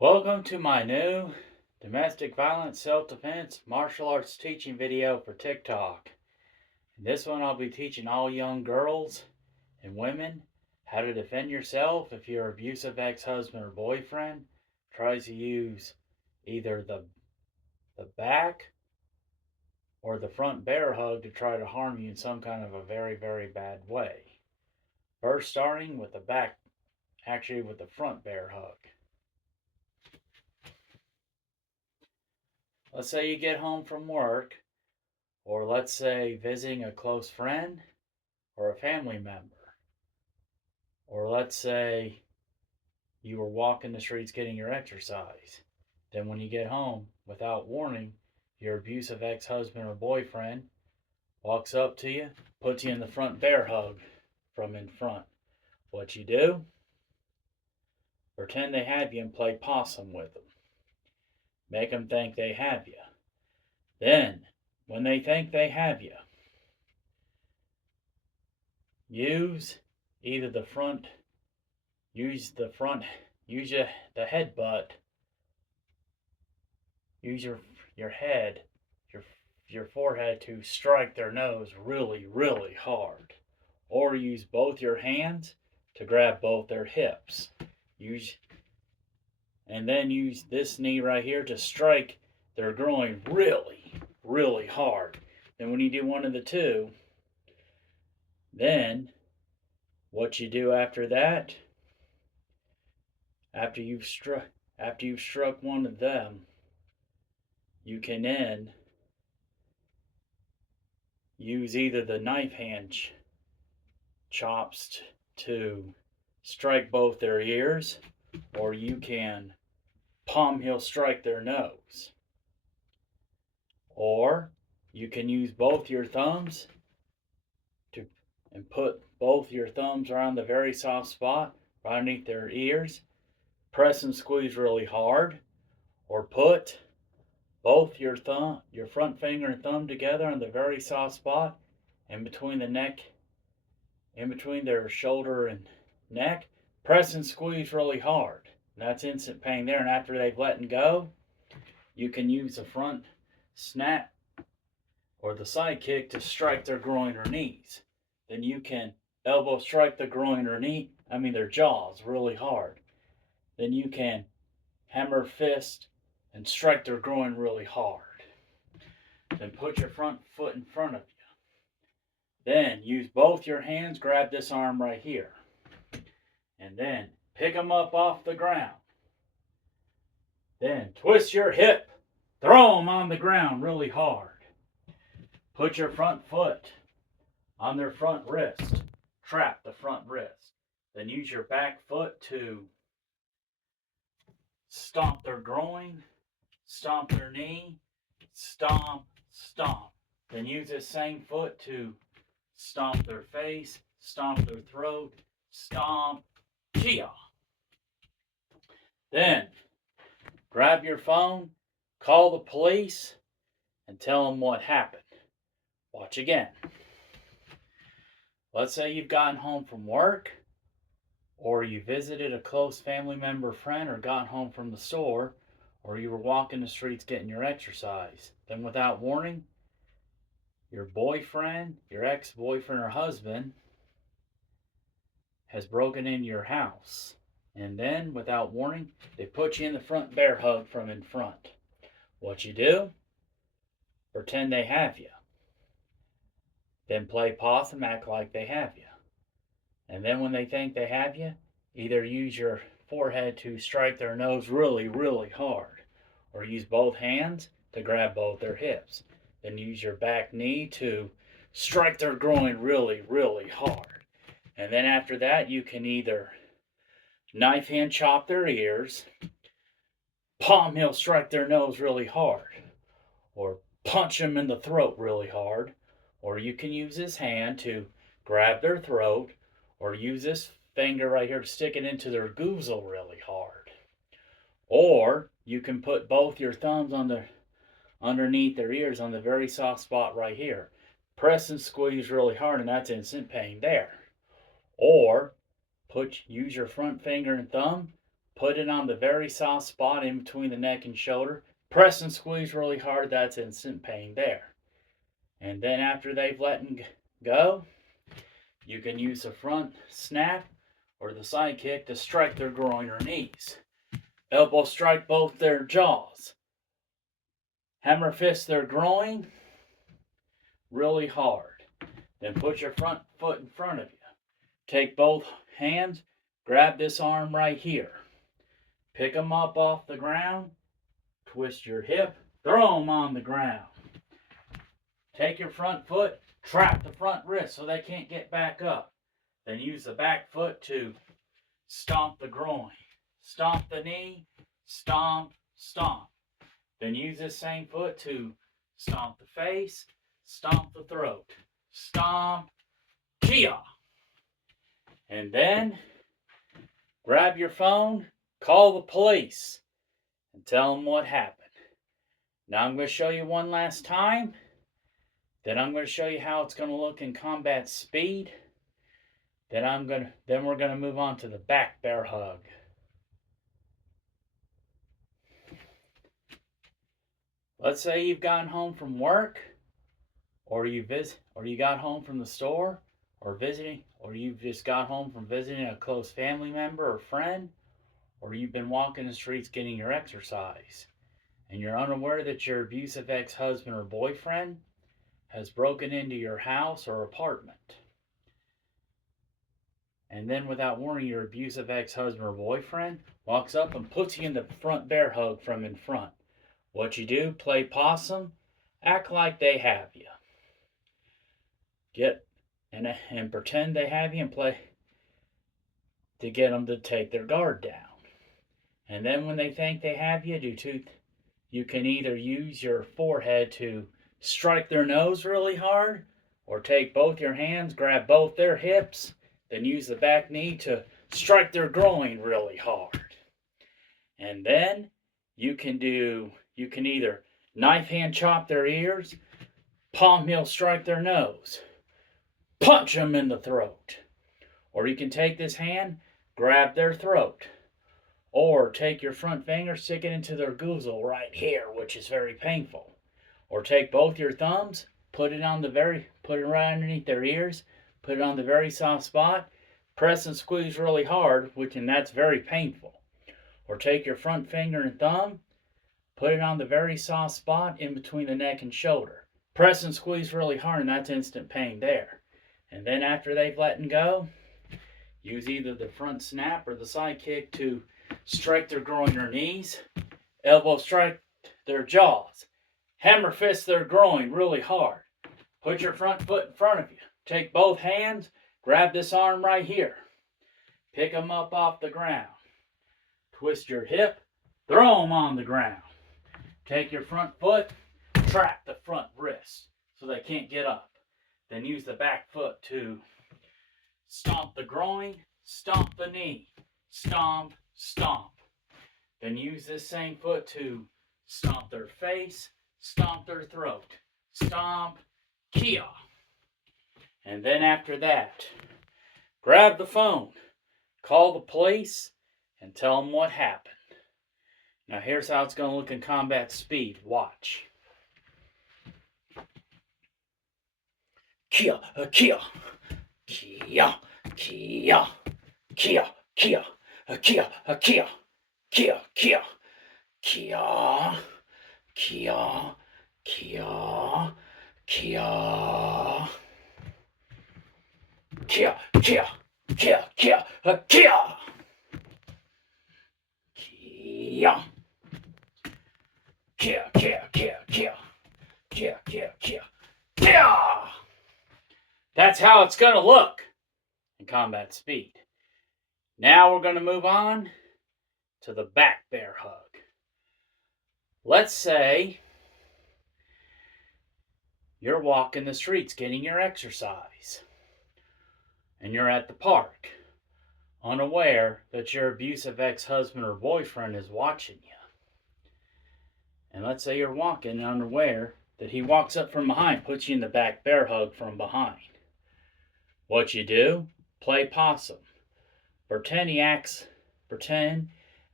Welcome to my new domestic violence self-defense martial arts teaching video for TikTok. In this one I'll be teaching all young girls and women how to defend yourself if your abusive ex-husband or boyfriend tries to use either the back or the front bear hug to try to harm you in some kind of a very, very bad way. First starting with the back, actually with the front bear hug. Let's say you get home from work, or let's say visiting a close friend or a family member, or let's say you were walking the streets getting your exercise. Then when you get home, without warning, your abusive ex-husband or boyfriend walks up to you, puts you in the front bear hug from in front. What you do? Pretend they have you and play possum with them. Make them think they have you. Then, when they think they have you, use either the front, use the headbutt, use your head, your forehead to strike their nose really, really hard. Or use both your hands to grab both their hips. And then use this knee right here to strike their groin really, really hard. And when you do one of the two, then what you do after that, after you've struck one of them, you can then use either the knife hand chops to strike both their ears, or you can palm heel strike their nose. Or you can use both your thumbs and put both your thumbs around the very soft spot right underneath their ears. Press and squeeze really hard, or put both your front finger and thumb together on the very soft spot in between the neck, in between their shoulder and neck. Press and squeeze really hard. And that's instant pain there. And after they've let go, you can use the front snap or the side kick to strike their groin or knees. Then you can elbow strike the groin or their jaws really hard. Then you can hammer fist and strike their groin really hard. Then put your front foot in front of you. Then use both your hands, grab this arm right here. And then pick them up off the ground. Then twist your hip, throw them on the ground really hard. Put your front foot on their front wrist, trap the front wrist. Then use your back foot to stomp their groin, stomp their knee, stomp, stomp. Then use this same foot to stomp their face, stomp their throat, stomp, chia. Then grab your phone, call the police, and tell them what happened. Watch again. Let's say you've gotten home from work, or you visited a close family member, friend, or got home from the store, or you were walking the streets getting your exercise. Then without warning, your boyfriend, your ex-boyfriend or husband has broken into your house. And then, without warning, they put you in the front bear hug from in front. What you do? Pretend they have you. Then play possum, act like they have you. And then when they think they have you, either use your forehead to strike their nose really, really hard, or use both hands to grab both their hips. Then use your back knee to strike their groin really, really hard. And then after that, you can either knife hand chop their ears, palm heel strike their nose really hard, or punch them in the throat really hard, or you can use this hand to grab their throat, or use this finger right here to stick it into their goozle really hard. Or you can put both your thumbs underneath their ears on the very soft spot right here. Press and squeeze really hard, and that's instant pain there. Or use your front finger and thumb, Put it on the very soft spot in between the neck and shoulder. Press and squeeze really hard. That's instant pain there. And then after they've let go, you can use the front snap or the side kick to strike their groin or knees. Elbow strike both their jaws. Hammer fist their groin really hard. Then put your front foot in front of you. Take both hands, grab this arm right here. Pick them up off the ground, twist your hip, throw them on the ground. Take your front foot, trap the front wrist so they can't get back up. Then use the back foot to stomp the groin, stomp the knee, stomp, stomp. Then use this same foot to stomp the face, stomp the throat, stomp, kia. And then grab your phone, call the police, and tell them what happened. Now I'm going to show you one last time. Then I'm going to show you how it's going to look in combat speed. Then we're going to move on to the back bear hug. Let's say you've gotten home from work, or you got home from the store, or visiting, or you've just got home from visiting a close family member or friend, or you've been walking the streets getting your exercise, and you're unaware that your abusive ex-husband or boyfriend has broken into your house or apartment. And then without warning, your abusive ex-husband or boyfriend walks up and puts you in the front bear hug from in front. What you do, play possum, act like they have you. And pretend they have you and play to get them to take their guard down. And then when they think they have you, you can either use your forehead to strike their nose really hard, or take both your hands, grab both their hips, then use the back knee to strike their groin really hard. And then you can either knife hand chop their ears, palm heel strike their nose, punch them in the throat. Or you can take this hand, grab their throat. Or take your front finger, stick it into their goozle right here, which is very painful. Or take both your thumbs, put it right underneath their ears, put it on the very soft spot, press and squeeze really hard, and that's very painful. Or take your front finger and thumb, put it on the very soft spot in between the neck and shoulder. Press and squeeze really hard, and that's instant pain there. And then after they've let go, use either the front snap or the side kick to strike their groin or knees, elbow strike their jaws, hammer fist their groin really hard. Put your front foot in front of you. Take both hands, grab this arm right here. Pick them up off the ground. Twist your hip, throw them on the ground. Take your front foot, trap the front wrist so they can't get up. Then use the back foot to stomp the groin, stomp the knee, stomp, stomp. Then use this same foot to stomp their face, stomp their throat, stomp, kia. And then after that, grab the phone, call the police, and tell them what happened. Now here's how it's going to look in combat speed. Watch. Kia, kia, kia, kia, kia, kia, kia, kia, kia, kia, kia, kia, kia, kia, kia, kia, kia, kia, kia, kia, kia, kia, kia, kia, kia, kia, kia, kia. That's how it's going to look in combat speed. Now we're going to move on to the back bear hug. Let's say you're walking the streets getting your exercise, and you're at the park, unaware that your abusive ex-husband or boyfriend is watching you. And let's say you're walking and unaware that he walks up from behind, puts you in the back bear hug from behind. What you do, play possum. Pretend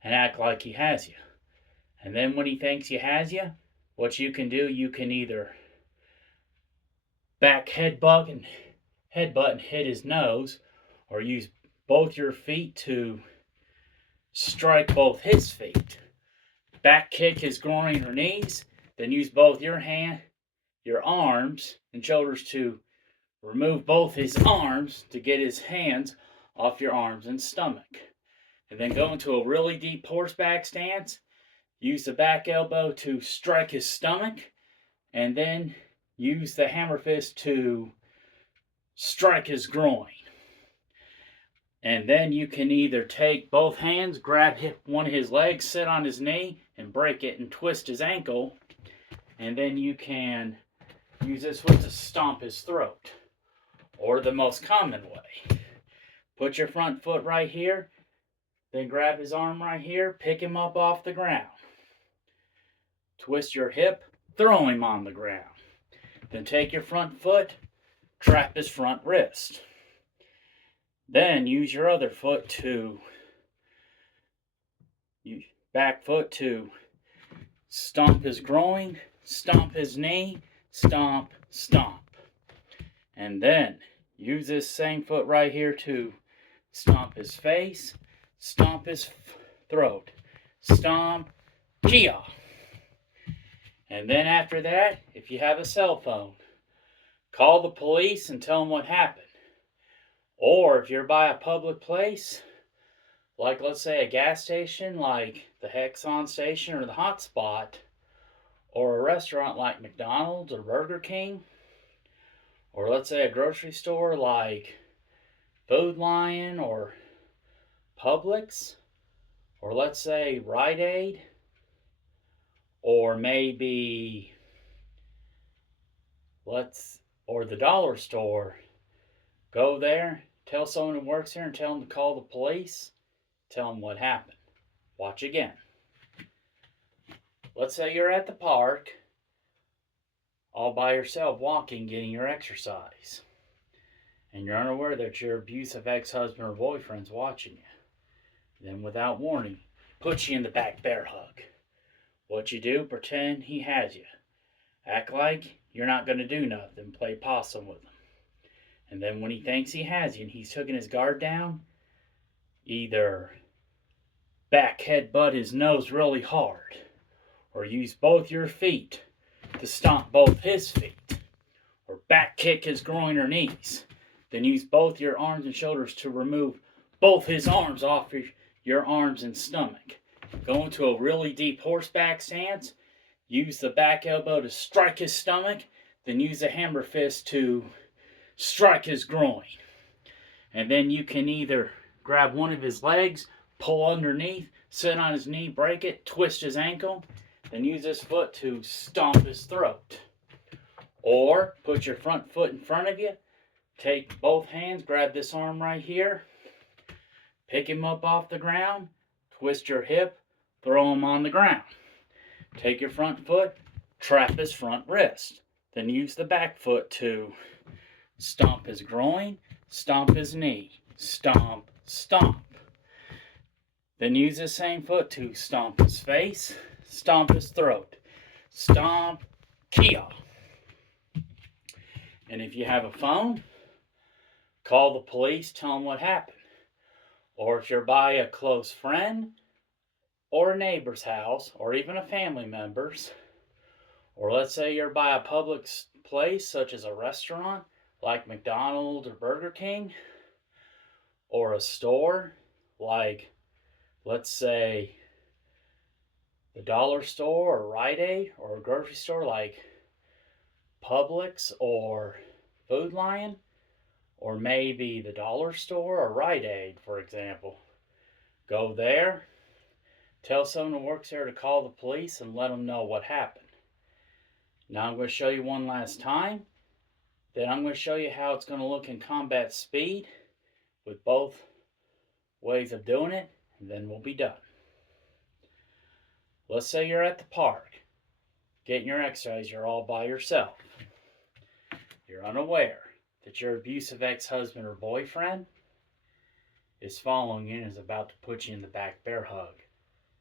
and act like he has you. And then when he thinks he has you, what you can do, you can either back headbutt and hit his nose, or use both your feet to strike both his feet. Back kick his groin or knees, then use both your arms and shoulders to remove both his arms to get his hands off your arms and stomach. And then go into a really deep horseback stance. Use the back elbow to strike his stomach, and then use the hammer fist to strike his groin. And then you can either take both hands, grab one of his legs, sit on his knee, and break it and twist his ankle. And then you can use this foot to stomp his throat. Or the most common way, put your front foot right here, then grab his arm right here, pick him up off the ground. Twist your hip, throw him on the ground. Then take your front foot, trap his front wrist. Then use your other foot back foot to stomp his groin, stomp his knee, stomp, stomp. And then use this same foot right here to stomp his face, stomp his throat, stomp, kia. And then after that, if you have a cell phone, call the police and tell them what happened. Or if you're by a public place, like let's say a gas station like the Exxon station or the Hot Spot, or a restaurant like McDonald's or Burger King, or let's say a grocery store like Food Lion or Publix, or let's say Rite Aid, or maybe or the dollar store. Go there, tell someone who works here and tell them to call the police, tell them what happened. Watch again. Let's say you're at the park, all by yourself, walking, getting your exercise, and you're unaware that your abusive ex-husband or boyfriend's watching you. Then, without warning, puts you in the back bear hug. What you do, pretend he has you. Act like you're not going to do nothing, play possum with him. And then when he thinks he has you and he's taking his guard down, either back headbutt his nose really hard, or use both your feet to stomp both his feet, or back kick his groin or knees. Then use both your arms and shoulders to remove both his arms off your arms and stomach. Go into a really deep horseback stance. Use the back elbow to strike his stomach. Then use the hammer fist to strike his groin. And then you can either grab one of his legs, pull underneath, sit on his knee, break it, twist his ankle, then use this foot to stomp his throat. Or put your front foot in front of you, take both hands, grab this arm right here, pick him up off the ground, twist your hip, throw him on the ground. Take your front foot, trap his front wrist. Then use the back foot to stomp his groin, stomp his knee, stomp, stomp. Then use the same foot to stomp his face, stomp his throat, stomp, kia. And if you have a phone, call the police, tell them what happened. Or if you're by a close friend, or a neighbor's house, or even a family member's, or let's say you're by a public place such as a restaurant like McDonald's or Burger King, or a store like, let's say, the dollar store or Rite Aid, or a grocery store like Publix or Food Lion, or maybe the dollar store or Rite Aid, for example. Go there, tell someone who works there to call the police and let them know what happened. Now I'm going to show you one last time. Then I'm going to show you how it's going to look in combat speed with both ways of doing it, and then we'll be done. Let's say you're at the park, getting your exercise, you're all by yourself. You're unaware that your abusive ex-husband or boyfriend is following you and is about to put you in the back bear hug.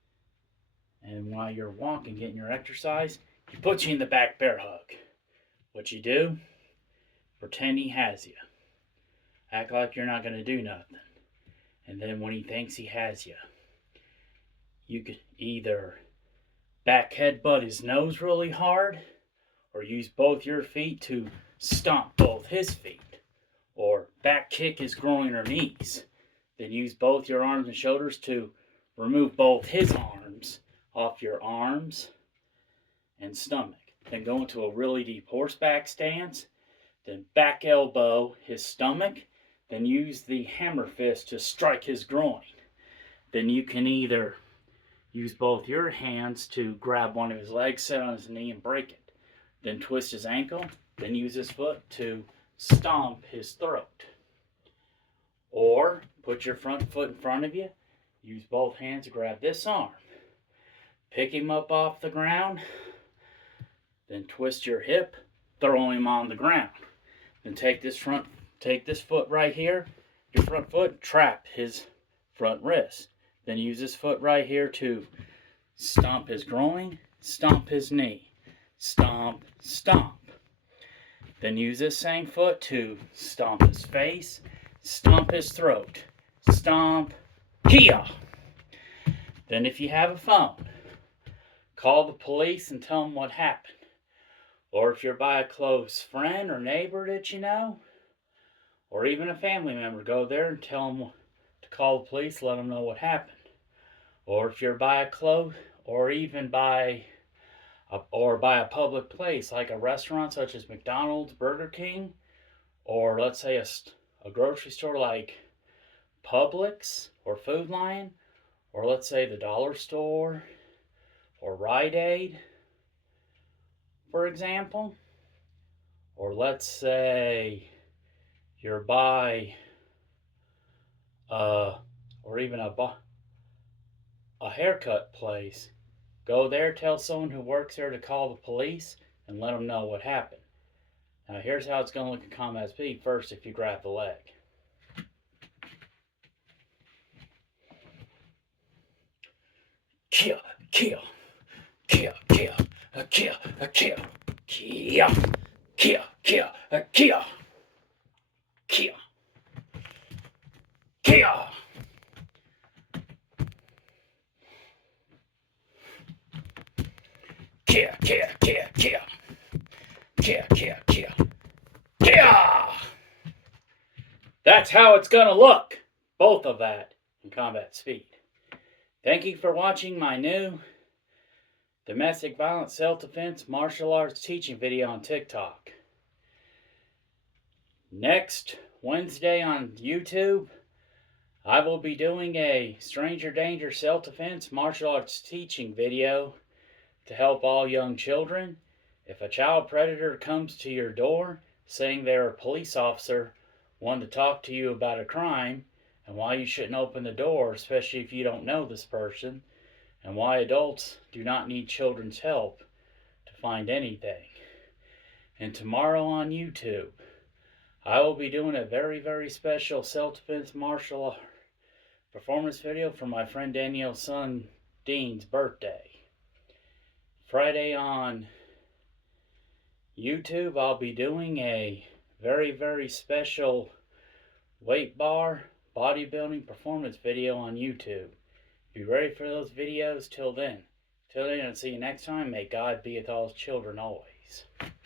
And while you're walking, getting your exercise, he puts you in the back bear hug. What you do? Pretend he has you. Act like you're not going to do nothing. And then when he thinks he has you, you could either back headbutt his nose really hard, or use both your feet to stomp both his feet, or back kick his groin or knees. Then use both your arms and shoulders to remove both his arms off your arms and stomach. Then go into a really deep horseback stance. Then back elbow his stomach. Then use the hammer fist to strike his groin. Then you can either use both your hands to grab one of his legs, sit on his knee, and break it. Then twist his ankle. Then use his foot to stomp his throat. Or put your front foot in front of you. Use both hands to grab this arm. Pick him up off the ground. Then twist your hip. Throw him on the ground. Then take this foot right here, your front foot, trap his front wrist. Then use this foot right here to stomp his groin, stomp his knee, stomp, stomp. Then use this same foot to stomp his face, stomp his throat, stomp, kia. Then if you have a phone, call the police and tell them what happened. Or if you're by a close friend or neighbor that you know, or even a family member, go there and tell them to call the police, let them know what happened. Or if you're by a close, or even by a public place like a restaurant such as McDonald's, Burger King, or let's say a grocery store like Publix or Food Lion, or let's say the dollar store or Rite Aid, for example, or let's say you're by or even a haircut place. Go there, tell someone who works there to call the police and let them know what happened. Now here's how it's going to look in combat speed. First, if you grab the leg. Kia, kia, kia, kia, kia, kia, kia, kia, kia, kia, kia, kia. Kia, kia, kia, kia. Kia, kia, kia. Kia! That's how it's gonna look. Both of that in combat speed. Thank you for watching my new domestic violence self-defense martial arts teaching video on TikTok. Next Wednesday on YouTube, I will be doing a stranger danger self-defense martial arts teaching video to help all young children. If a child predator comes to your door saying they're a police officer wanting to talk to you about a crime, and why you shouldn't open the door, especially if you don't know this person, and why adults do not need children's help to find anything. And tomorrow on YouTube, I will be doing a very, very special self-defense martial art performance video for my friend Danielle's son Dean's birthday. Friday on YouTube, I'll be doing a very, very special weight bar bodybuilding performance video on YouTube. Be ready for those videos. Till then, I'll see you next time. May God be with all his children always.